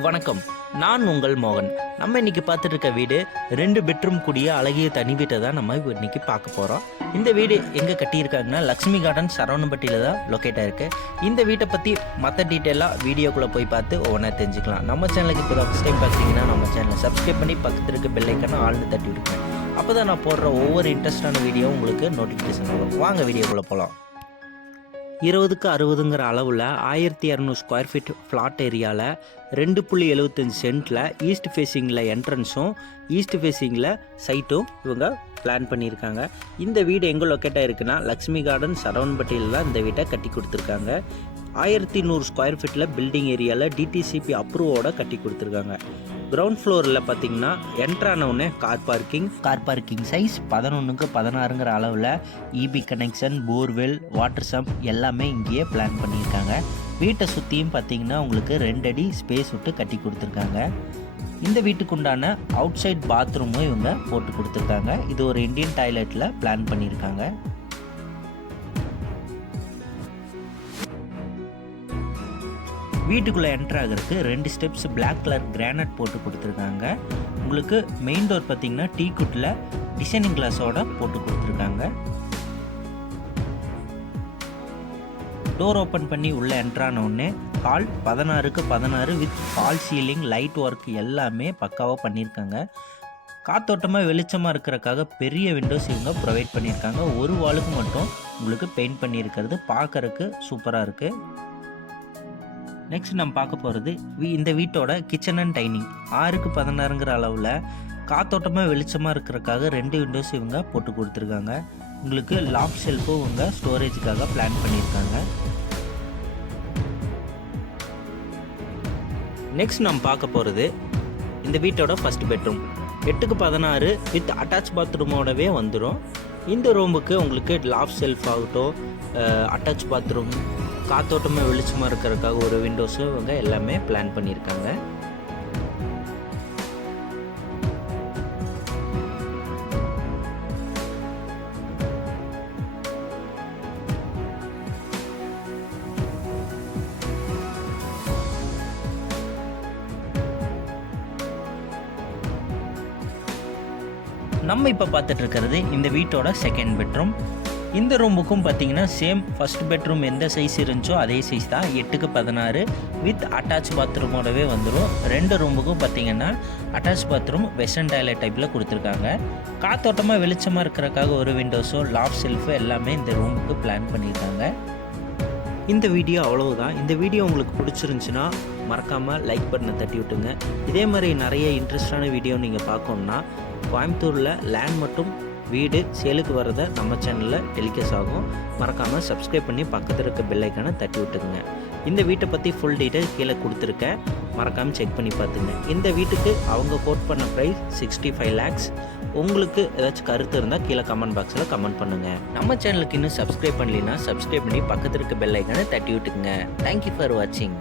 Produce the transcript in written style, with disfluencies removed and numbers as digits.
வணக்கம், நான் உங்கள் மோகன். நம்ம இன்னைக்கு பார்த்துட்டு இருக்க வீடு 2 பெட்ரூம் கூடிய அழகிய தனி வீட்டை தான் நம்ம இன்னைக்கு பார்க்க போகிறோம். இந்த வீடு எங்கே கட்டியிருக்காங்கன்னா லக்ஷ்மி கார்டன் சரவணம்பட்டியில் தான் லொக்கேட் ஆயிருக்கு. இந்த வீட்டை பற்றி மற்ற டீட்டெயிலாக வீடியோக்குள்ளே போய் பார்த்து ஒவ்வொன்றா தெரிஞ்சுக்கலாம். நம்ம சேனலுக்கு இப்போ ஃபஸ்ட் டைம் பார்த்தீங்கன்னா நம்ம சேனலை சப்ஸ்கிரைப் பண்ணி பக்கத்தில் இருக்க பெல் ஐக்கானை ஆள்னு தட்டி விடுங்க. அப்போ தான் நான் போடுற ஒவ்வொரு இன்ட்ரெஸ்டான வீடியோ உங்களுக்கு நோட்டிஃபிகேஷன் வரும். வாங்க வீடியோக்குள்ளே போகலாம். 20க்கு 60ங்கிற அளவில் 1200 ஸ்கொயர் ஃபீட் ஃப்ளாட் ஏரியாவில் 2.75 சென்ட்டில் ஈஸ்ட் ஃபேஸிங்கில் என்ட்ரன்ஸும் ஈஸ்ட் ஃபேஸிங்கில் சைட்டும் இவங்க பிளான் பண்ணியிருக்காங்க. இந்த வீடு எங்கே லொக்கேட் ஆகிருக்குன்னா லக்ஷ்மி கார்டன் சரவணம்பட்டியில் தான் இந்த வீட்டை கட்டி கொடுத்துருக்காங்க. 1100 ஸ்கொயர் ஃபீட்டில் பில்டிங் ஏரியாவில் டிடிசிபி அப்ரூவோட கட்டி கொடுத்துருக்காங்க. கிரவுண்ட் ஃப்ளோரில் பார்த்தீங்கன்னா என்ட்ரானவுன்னே கார் பார்க்கிங் சைஸ் 11க்கு 16ங்கிற அளவில் EB connection, borewell, water sump எல்லாமே இங்கேயே பிளான் பண்ணியிருக்காங்க. வீட்டை சுற்றியும் பார்த்தீங்கன்னா உங்களுக்கு 2 அடி ஸ்பேஸ் விட்டு கட்டி கொடுத்துருக்காங்க. இந்த வீட்டுக்கு உண்டான அவுட் சைட் பாத்ரூமும் இவங்க போட்டு கொடுத்துருக்காங்க. இது ஒரு இந்தியன் டாய்லெட்டில் பிளான் பண்ணியிருக்காங்க. வீட்டுக்குள்ளே என்ட்ரு ஆகிறதுக்கு 2 ஸ்டெப்ஸ் பிளாக் கலர் கிரானைட் போட்டு கொடுத்துருக்காங்க. உங்களுக்கு மெயின் டோர் பார்த்தீங்கன்னா டீக்குட்டில் டிசைனிங் கிளாஸோட போட்டு கொடுத்துருக்காங்க. டோர் ஓப்பன் பண்ணி உள்ளே என்ட்ரானோடனே ஹால் 16க்கு 16 with fall ceiling, light work எல்லாமே பக்காவாக பண்ணியிருக்காங்க. காத்தோட்டமாக வெளிச்சமாக இருக்கிறக்காக பெரிய விண்டோஸ் இவங்க ப்ரொவைட் பண்ணியிருக்காங்க. ஒரு வாலுக்கு மட்டும் உங்களுக்கு பெயிண்ட் பண்ணியிருக்கிறது பார்க்கறதுக்கு சூப்பராக இருக்குது. நெக்ஸ்ட் நம்ம பார்க்க போகிறது இந்த வீட்டோட கிச்சன் அண்ட் டைனிங். 6க்கு 16ங்கிற அளவில் காத்தோட்டமாக வெளிச்சமாக இருக்கிறக்காக 2 விண்டோஸ் இவங்க போட்டு கொடுத்துருக்காங்க. உங்களுக்கு லாக் ஷெல்ஃபும் இவங்க ஸ்டோரேஜுக்காக பிளான் பண்ணியிருக்காங்க. நெக்ஸ்ட் நம்ம பார்க்க போகிறது இந்த வீட்டோட ஃபஸ்ட் பெட்ரூம். 8க்கு 16 வித் அட்டாச் பாத்ரூமோடவே வந்துடும். இந்த ரூமுக்கு உங்களுக்கு லாக் ஷெல்ஃப் ஆகட்டும், அட்டாச் பாத்ரூம், காத்தோட்டமாக வெளிச்சமாக இருக்கிறதுக்காக ஒரு விண்டோஸும் இவங்க எல்லாமே பிளான் பண்ணியிருக்காங்க. நம்ம இப்போ பார்த்துட்டு இருக்கிறது இந்த வீட்டோட செகண்ட் பெட்ரூம். இந்த ரூமுக்கும் பார்த்தீங்கன்னா சேம் ஃபஸ்ட் பெட்ரூம் எந்த சைஸ் இருந்துச்சோ அதே சைஸ் தான். 8க்கு 16 வித் அட்டாச் பாத்ரூமோடவே வந்துடும். 2 ரூமுக்கும் பார்த்தீங்கன்னா அட்டாச் பாத்ரூம் வெஸ்டர்ன் டாய்லெட் டைப்பில் கொடுத்துருக்காங்க. காத்தோட்டமாக வெளிச்சமாக இருக்கிறக்காக ஒரு விண்டோஸும் லாக் ஷெல்ஃபு எல்லாமே இந்த ரூமுக்கு பிளான் பண்ணியிருக்காங்க. இந்த வீடியோ அவ்வளவுதான். இந்த வீடியோ உங்களுக்கு பிடிச்சிருந்துச்சுன்னா மறக்காமல் லைக் பட்டனை தட்டி விட்டுங்க. இதே மாதிரி நிறைய இன்ட்ரெஸ்டான வீடியோ நீங்கள் பார்க்கணுன்னா கோயம்புத்தூரில் லேண்ட் மற்றும் வீடு சேலுக்கு வரதை நம்ம சேனலில் டெலிகாஸ்ட் ஆகும். மறக்காமல் சப்ஸ்கிரைப் பண்ணி பக்கத்தில் இருக்க பெல் ஐக்கானை தட்டி விட்டுக்குங்க. இந்த வீட்டை பற்றி ஃபுல் டீட்டெயில் கீழே கொடுத்துருக்கேன், மறக்காமல் செக் பண்ணி பார்த்துங்க. இந்த வீட்டுக்கு அவங்க கோட் பண்ண ப்ரைஸ் 65 lakhs. உங்களுக்கு ஏதாச்சும் கருத்து இருந்தால் கீழே கமெண்ட் பாக்ஸில் கமெண்ட் பண்ணுங்கள். நம்ம சேனலுக்கு இன்னும் சப்ஸ்கிரைப் பண்ணலைன்னா சப்ஸ்கிரைப் பண்ணி பக்கத்தில் இருக்க பெல் ஐக்கானை தட்டி விட்டுக்குங்க. தேங்க்யூ ஃபார் வாட்சிங்.